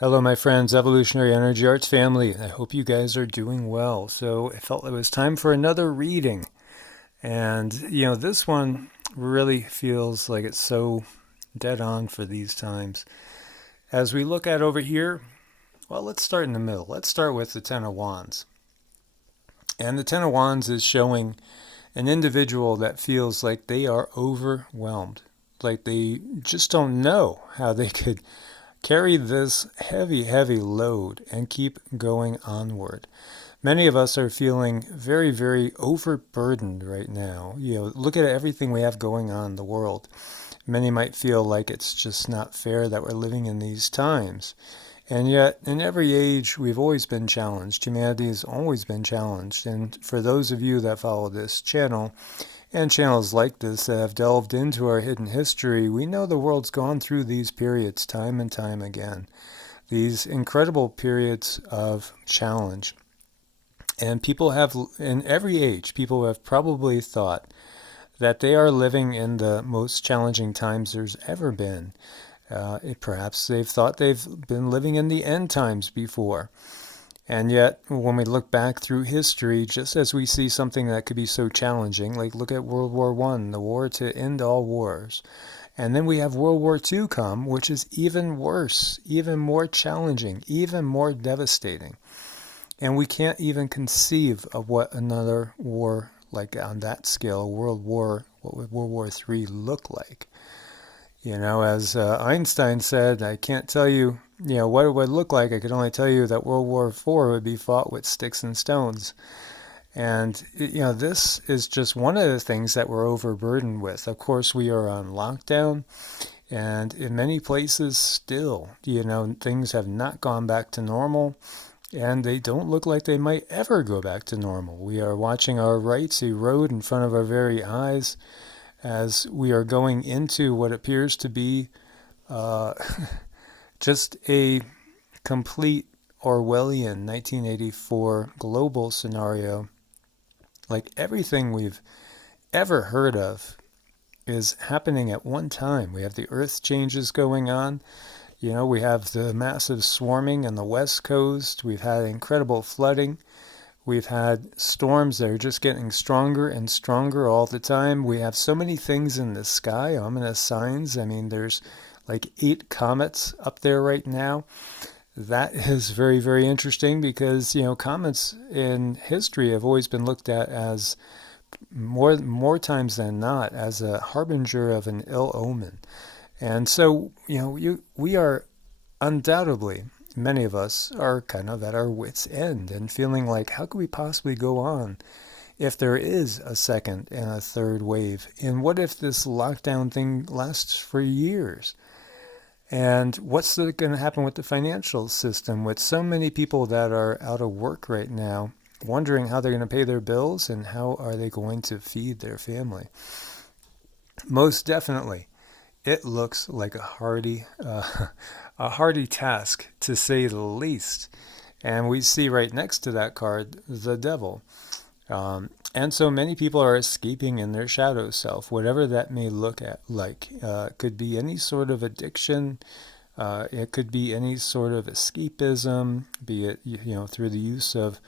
Hello, my friends, Evolutionary Energy Arts family. I hope you guys are doing well. So, I felt it was time for another reading. And, this one really feels like it's so dead on for these times. As we look at over here, well, let's start in the middle. Let's start with the Ten of Wands. And the Ten of Wands is showing an individual that feels like they are overwhelmed, like they just don't know how they could carry this heavy, heavy load and keep going onward. Many of us are feeling very, very overburdened right now. Look at everything we have going on in the world. Many might feel like it's just not fair that we're living in these times. And yet, in every age, we've always been challenged. Humanity has always been challenged. And for those of you that follow this channel, and channels like this that have delved into our hidden history, we know the world's gone through these periods time and time again. These incredible periods of challenge. And people have, in every age, people have probably thought that they are living in the most challenging times there's ever been. Perhaps they've thought they've been living in the end times before. And yet, when we look back through history, just as we see something that could be so challenging, like look at World War I, the war to end all wars. And then we have World War II come, which is even worse, even more challenging, even more devastating. And we can't even conceive of what another war, like on that scale, what would World War III look like? As Einstein said, I can't tell you, what it would look like. I could only tell you that World War IV would be fought with sticks and stones. And, this is just one of the things that we're overburdened with. Of course, we are on lockdown. And in many places still, things have not gone back to normal. And they don't look like they might ever go back to normal. We are watching our rights erode in front of our very eyes, as we are going into what appears to be just a complete Orwellian 1984 global scenario. Like everything we've ever heard of is happening at one time. We have the earth changes going on. We have the massive swarming on the West Coast. We've had incredible flooding. We've had storms that are just getting stronger and stronger all the time. We have so many things in the sky, ominous signs. I mean, there's like 8 comets up there right now. That is very, very interesting because, comets in history have always been looked at as more times than not as a harbinger of an ill omen. And so, we are undoubtedly, many of us are kind of at our wits' end and feeling like, how could we possibly go on if there is a second and a third wave? And what if this lockdown thing lasts for years? And what's going to happen with the financial system with so many people that are out of work right now, wondering how they're going to pay their bills and how are they going to feed their family? Most definitely. It looks like a hardy task, to say the least. And we see right next to that card, the devil. And so many people are escaping in their shadow self, whatever that may look like. It could be any sort of addiction. It could be any sort of escapism, be it, through the use of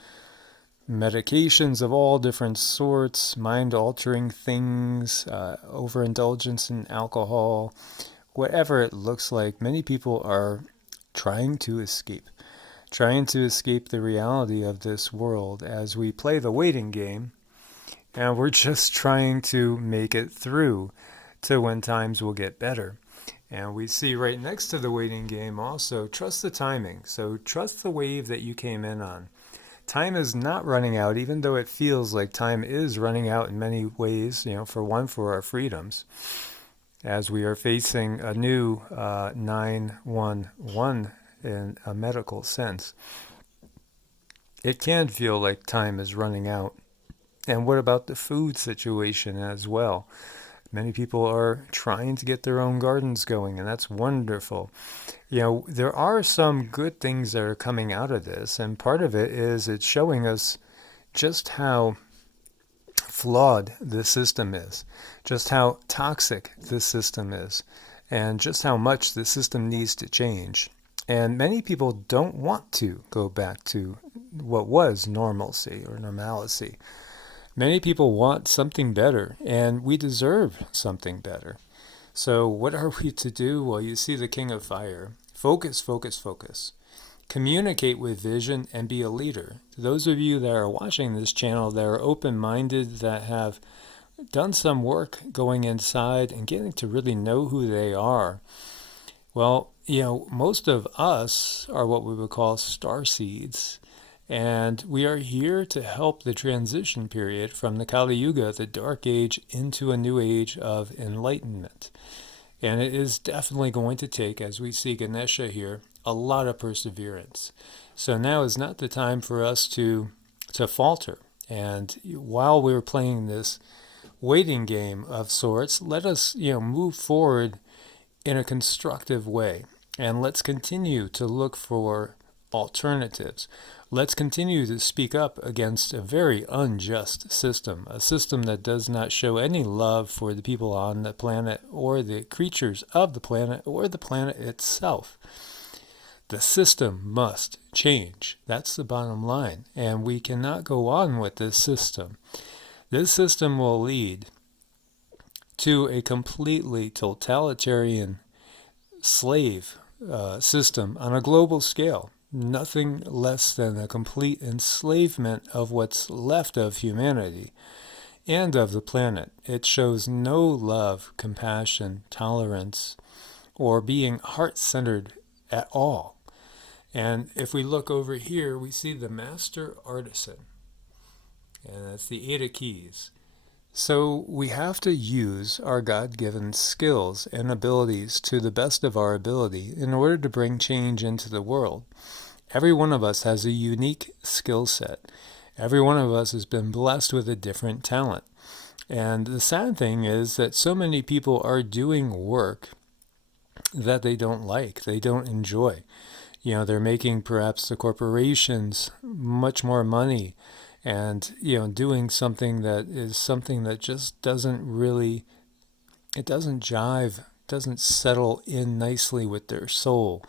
medications of all different sorts, mind-altering things, overindulgence in alcohol, whatever it looks like. Many people are trying to escape the reality of this world as we play the waiting game, and we're just trying to make it through to when times will get better. And we see right next to the waiting game also, trust the timing. So trust the wave that you came in on. Time is not running out, even though it feels like time is running out in many ways, for our freedoms, as we are facing a new 911 in a medical sense. It can feel like time is running out. And what about the food situation as well? Many people are trying to get their own gardens going, and that's wonderful. There are some good things that are coming out of this, and part of it is it's showing us just how flawed the system is, just how toxic the system is, and just how much the system needs to change. And many people don't want to go back to what was normalcy or normalcy. Many people want something better, and we deserve something better. So, what are we to do? Well, you see the King of Fire. Focus, focus, focus. Communicate with vision and be a leader. Those of you that are watching this channel that are open-minded, that have done some work going inside and getting to really know who they are, well, most of us are what we would call star seeds. And we are here to help the transition period from the Kali Yuga, the dark age, into a new age of enlightenment. And it is definitely going to take, as we see Ganesha here, a lot of perseverance. So now is not the time for us to falter. And while we're playing this waiting game of sorts, let us move forward in a constructive way. And let's continue to look for alternatives. Let's continue to speak up against a very unjust system, a system that does not show any love for the people on the planet or the creatures of the planet or the planet itself. The system must change. That's the bottom line. And we cannot go on with this system. This system will lead to a completely totalitarian slave system on a global scale. Nothing less than a complete enslavement of what's left of humanity and of the planet. It shows no love, compassion, tolerance, or being heart-centered at all. And if we look over here, we see the Master Artisan. And that's the 8 of Keys. So we have to use our God-given skills and abilities to the best of our ability in order to bring change into the world. Every one of us has a unique skill set. Every one of us has been blessed with a different talent. And the sad thing is that so many people are doing work that they don't like, they don't enjoy. They're making perhaps the corporations much more money and, doing something that just doesn't really, it doesn't jive, doesn't settle in nicely with their soul.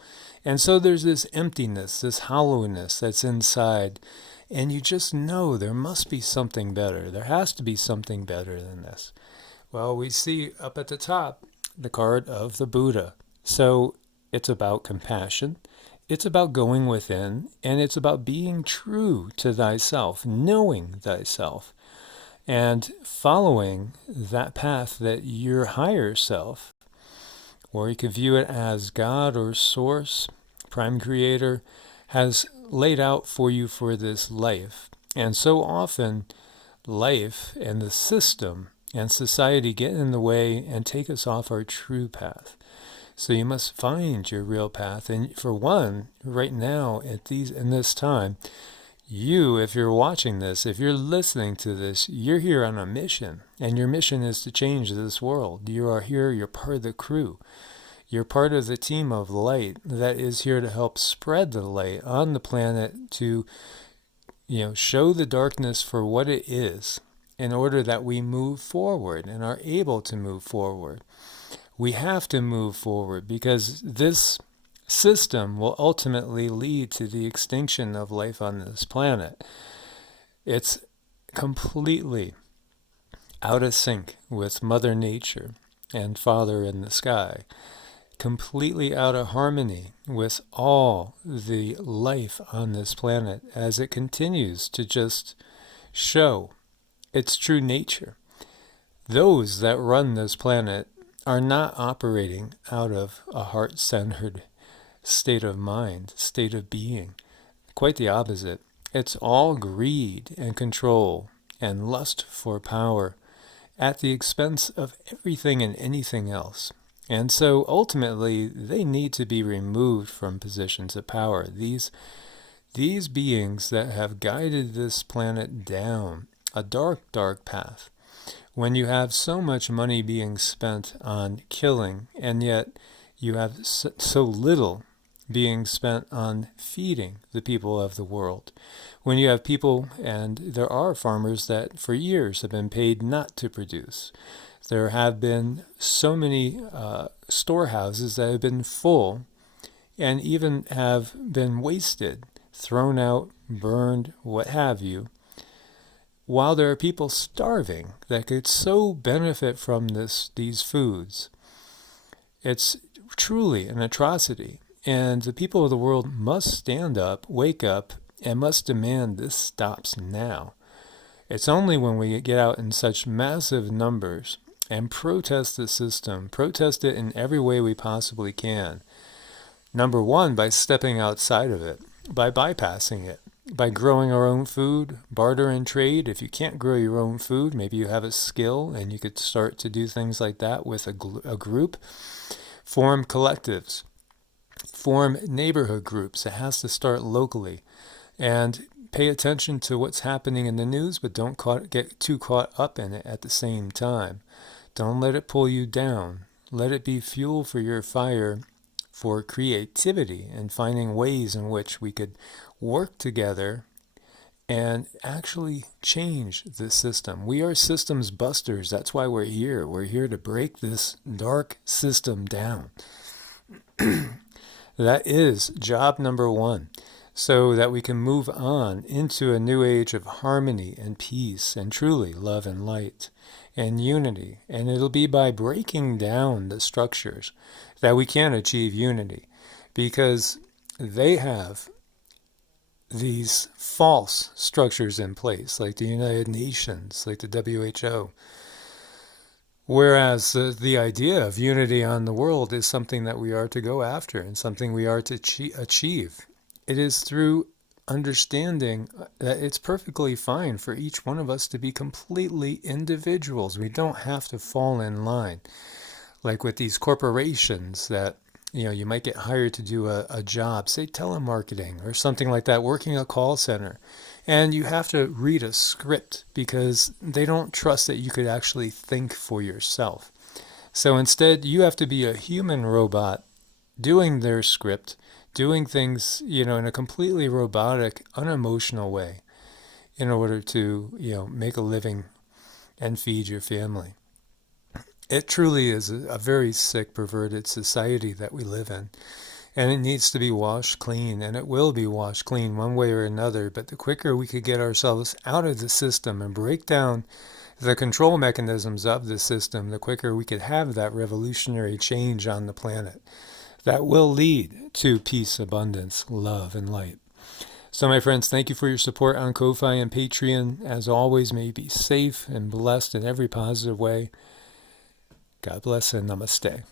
And so there's this emptiness, this hollowness that's inside. And you just know there must be something better. There has to be something better than this. Well, we see up at the top the card of the Buddha. So it's about compassion. It's about going within, and it's about being true to thyself, knowing thyself, and following that path that your higher self, or you could view it as God or Source, Prime Creator, has laid out for you for this life. And so often, life and the system and society get in the way and take us off our true path. So you must find your real path. And for one, right now, in this time, you, if you're watching this, if you're listening to this, you're here on a mission. And your mission is to change this world. You are here, you're part of the crew. You're part of the team of light that is here to help spread the light on the planet to, show the darkness for what it is in order that we move forward and are able to move forward. We have to move forward because this system will ultimately lead to the extinction of life on this planet. It's completely out of sync with Mother Nature and Father in the sky. Completely out of harmony with all the life on this planet as it continues to just show its true nature. Those that run this planet are not operating out of a heart-centered state of mind, state of being. Quite the opposite. It's all greed and control and lust for power at the expense of everything and anything else. And so ultimately, they need to be removed from positions of power. These beings that have guided this planet down a dark, dark path. When you have so much money being spent on killing, and yet you have so little being spent on feeding the people of the world. When you have people, and there are farmers that for years have been paid not to produce. There have been so many storehouses that have been full, and even have been wasted, thrown out, burned, what have you, while there are people starving that could so benefit from these foods. It's truly an atrocity, and the people of the world must stand up, wake up, and must demand this stops now. It's only when we get out in such massive numbers and protest the system, protest it in every way we possibly can. Number one, by stepping outside of it, by bypassing it, by growing our own food, barter and trade. If you can't grow your own food, maybe you have a skill and you could start to do things like that with a group. Form collectives, form neighborhood groups. It has to start locally. And pay attention to what's happening in the news, but don't get too caught up in it at the same time. Don't let it pull you down. Let it be fuel for your fire for creativity and finding ways in which we could work together and actually change the system. We are systems busters. That's why we're here. We're here to break this dark system down. That is job number one, so that we can move on into a new age of harmony and peace and truly love and light and unity. And it'll be by breaking down the structures that we can achieve unity, because they have these false structures in place, like the United Nations, like the WHO. Whereas the idea of unity on the world is something that we are to go after and something we are to achieve. It is through understanding that it's perfectly fine for each one of us to be completely individuals. We don't have to fall in line. Like with these corporations that, you might get hired to do a job, say telemarketing or something like that, working a call center. And you have to read a script because they don't trust that you could actually think for yourself. So instead, you have to be a human robot doing their script, doing things, in a completely robotic, unemotional way in order to, make a living and feed your family. It truly is a very sick, perverted society that we live in. And it needs to be washed clean, and it will be washed clean one way or another. But the quicker we could get ourselves out of the system and break down the control mechanisms of the system, the quicker we could have that revolutionary change on the planet that will lead to peace, abundance, love, and light. So my friends, thank you for your support on Ko-Fi and Patreon. As always, may you be safe and blessed in every positive way. God bless and namaste.